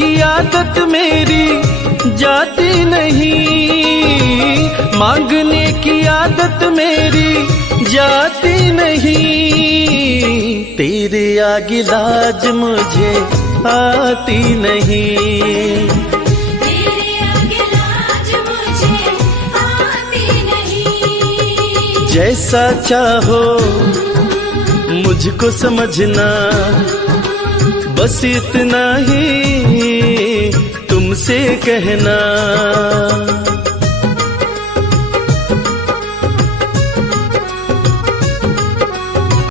की आदत मेरी जाती नहीं, मांगने की आदत मेरी जाती नहीं, तेरे आगे लाज मुझे आती नहीं, तेरे आगे लाज मुझे आती नहीं। जैसा चाहो मुझको समझना, बस इतना ही तुमसे कहना।